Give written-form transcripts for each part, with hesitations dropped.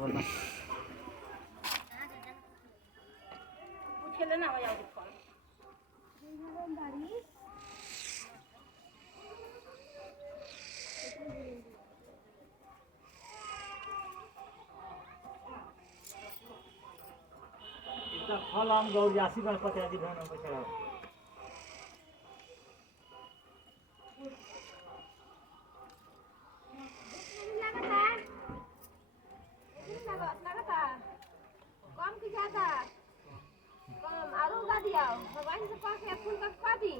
वरना खेले ना हो जाओ फोन इसका फल आम गौरियासी गणपति आदि भवन में चढ़ाओ। कम की ज्यादा कम आलू उगा दिया भगवान से कह के फूल का दी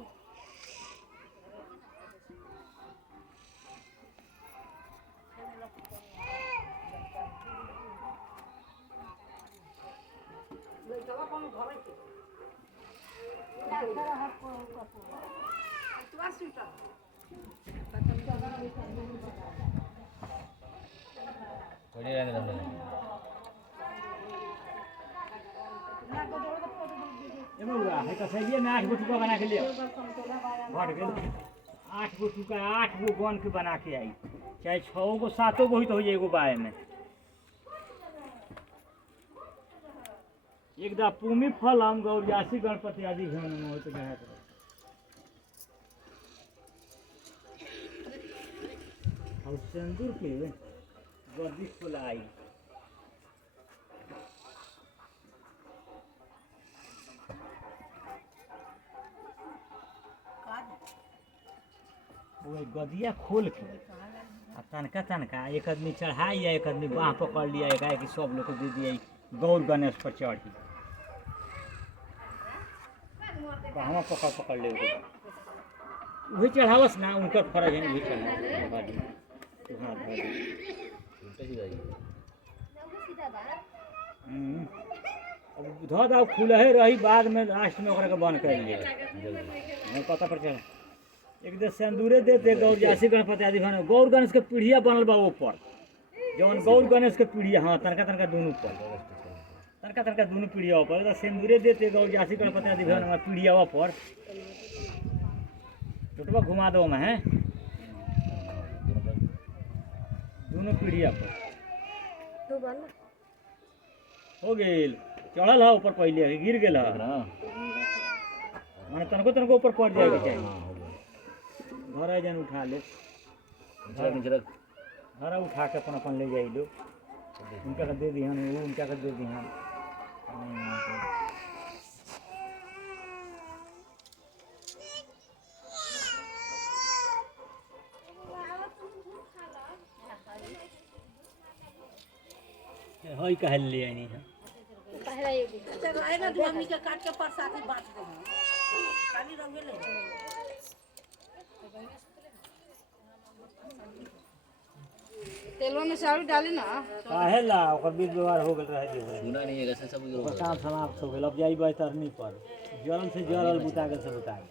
लइका कौन घरे के डॉक्टर हर को तू आसीटा कोई रहने दो एमुआ है तो सही में 8 गो टुका बना के लियो घट गेल 8 गो टुका 8 गो गन के बना के आई चाहे 6 गो 7 गो ही तो हो जाए एगो बाय में एकदा पूमी फल हम गौरियासी गणपति आदि भवन में होते गया था और सिंदूर के गर्दिश फुलाई वो गदिया खोल के तनका एक आदमी चढ़ाई या एक आदमी बाँह पकड़ लिया एक सब लोग को दे दिया गौर गणेश पर चढ़ी बाँह पकड़ ले वही चढ़ावस ना उनका फर्ज है वही चढ़ा अब धो दाओ खुलहे रही बाद में लास्ट में ओकरा के बंद कर लिए पता पर चला एक दे सिंदूरे देते गौरियासी गणपति आदि भवन गौर गणेश के पीढ़िया बनल बा ऊपर जौन गौर गणेश के पीढ़िया हाँ तनका दोनों पर तनका दोनों पीढ़िया पर सिंदूरे देते गौरियासी गणपति आदि भवन में पीढ़िया पर टोटवा घुमा दो में है दोनों पीढ़िया पर हो गेल चढ़ल है ऊपर पहले गिर गेल है माने तनको ऊपर पड़ जाएगा चाहिए घर जन उठा ले घर उठा के अपन ले जाइए लोग उनका का दे दिहन वो उनका का दे दिहन हई कहल ले आनी है पहले ये चलो आए ना हमनी के काट के प्रसाद बांट दे काली रंगे ले तेलवा में सारू डाली ना काहे ला ओकर बीच व्यवहार हो गेल रहे जे सुना नहीं है सब ओकर काम समाप्त हो गेल अब जाई बैतरनी पर जरल से जरल बुता गेल से बुता गेल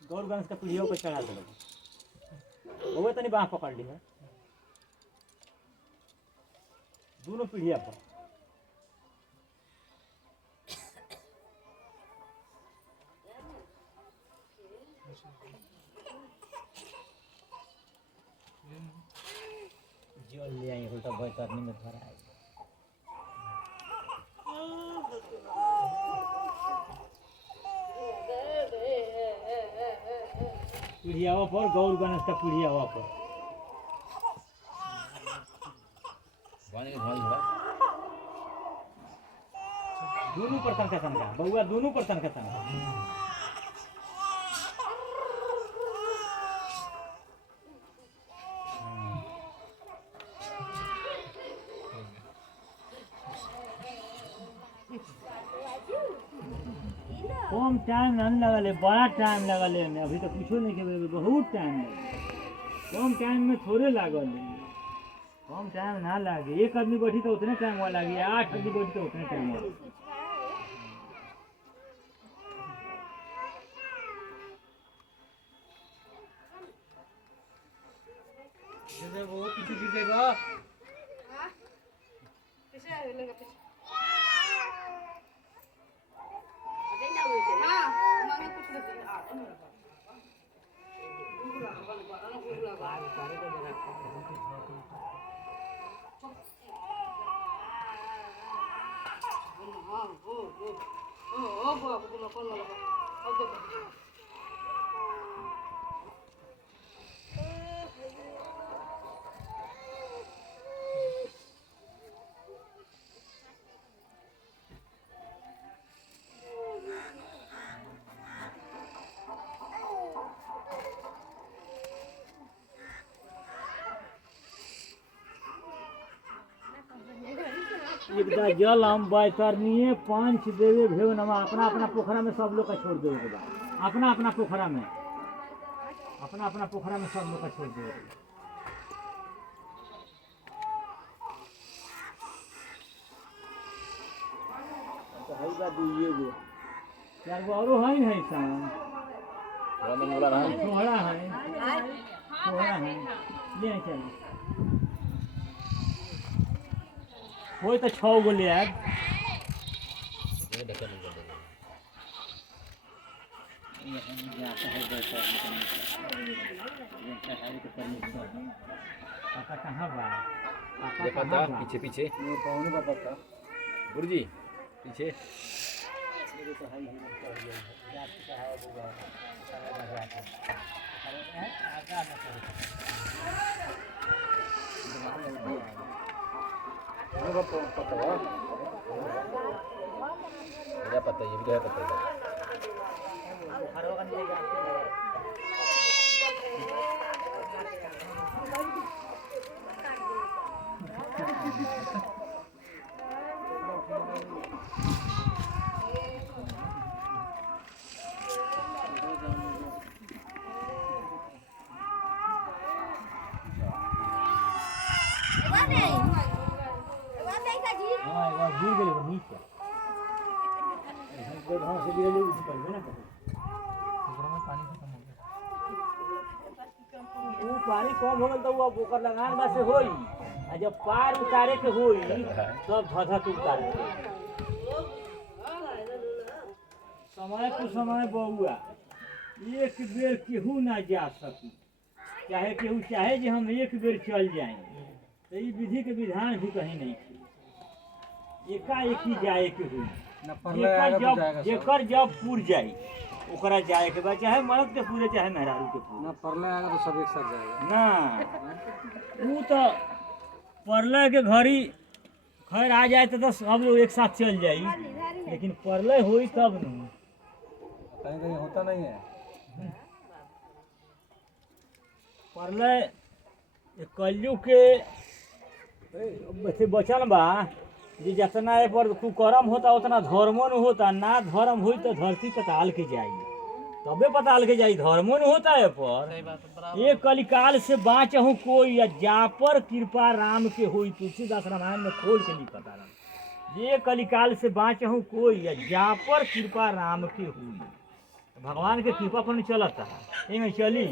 गौर गणेश का पीढ़ियों को चढ़ा दे वो तनी बाँह पकड़ ली है दोनों पीढ़िया पर जल ले आई उल्टा बैतरनी में भरा है पीढ़ियावा पर गौर गणेश का पीढ़ियावा पर दोनों पर तनका बउआ दोनों पर तनका कम टाइम नहीं लगल है बड़ा टाइम लगल है अभी तो कुछो नहीं के बहुत टाइम लगे कम टाइम में थोड़े लागल है कम टाइम ना लगे एक आदमी बैठी तो उतने टाइम वाला लगे 8 आदमी बैठी तो उतने टाइम वाला जैसे वो पीछे गिरेगा हां पीछे लेगा पीछे हां मांगे कुछ नहीं आ दूसरा बन को जगह एकदा जल हम बैतरनीये पंच देवे भेव नमा अपना अपना पोखरा में सब लोग का छोड़ देवे के बा अपना अपना पोखरा में सब लोग का छोड़ देवे के बा। तो है बा दुइये गो चार गो औरो है सन थोड़ा मन बोला रहा सोहरा है ले चल कोई तो 6 गो ले आए ये ढक्कन नहीं कर देगा पापा कहाँ बा देखा था पीछे पीछे कौन बा पता गुरुजी पीछे मेरा पता ये भी है पता हाँ एक बार गिर गए नीचे घास से गिर गए ऊपर में ना पानी खत्म हो गया वो पानी कम हो गल तो वो ओकर लगान बा से होई आ जब पार उतारे के होई तब धधक उतारे समय को समय बउआ एक बेर केहू ना जा सकी चाहे केहू चाहे जे हम एक बेर चल जाए तो ये विधि के विधान भी कहीं नहीं थी एकाएक ही जाए के हुई जेकर जब पूर जाई ओकरा जाए के बाद चाहे मर्द के पूरे चाहे मेहरारू के पूरे ना परले आएगा तो सब एक साथ जाएगा ना वो तो परलय के घड़ी खैर आ जाए तो सब लोग एक साथ चल जाई लेकिन परलय हुई तब नहीं कहीं कहीं होता नहीं है परलय कलयुग के बचन बा जे जितना ए पर कुकर्म होता उतना धर्मो न होता ना धर्म हुई तो धरती पताल के जाई तबे पताल के जाई धर्मो न होता है पर ये कलिकाल से बाँचहु कोई या जा पर कृपा राम के हुई तुलसीदास रामायण में खोल के लिखता राम ये कलिकाल से बाँचहु कोई या जा पर कृपा राम के हुई भगवान के कृपा पर नहीं चलता है चली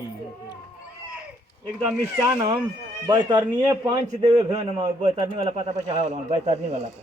एकदम मिष्टानम बैतरनीये पंच देवे भेव नमः बैतरनी वाला पता पर चढ़ावल बैतरनी वाला पर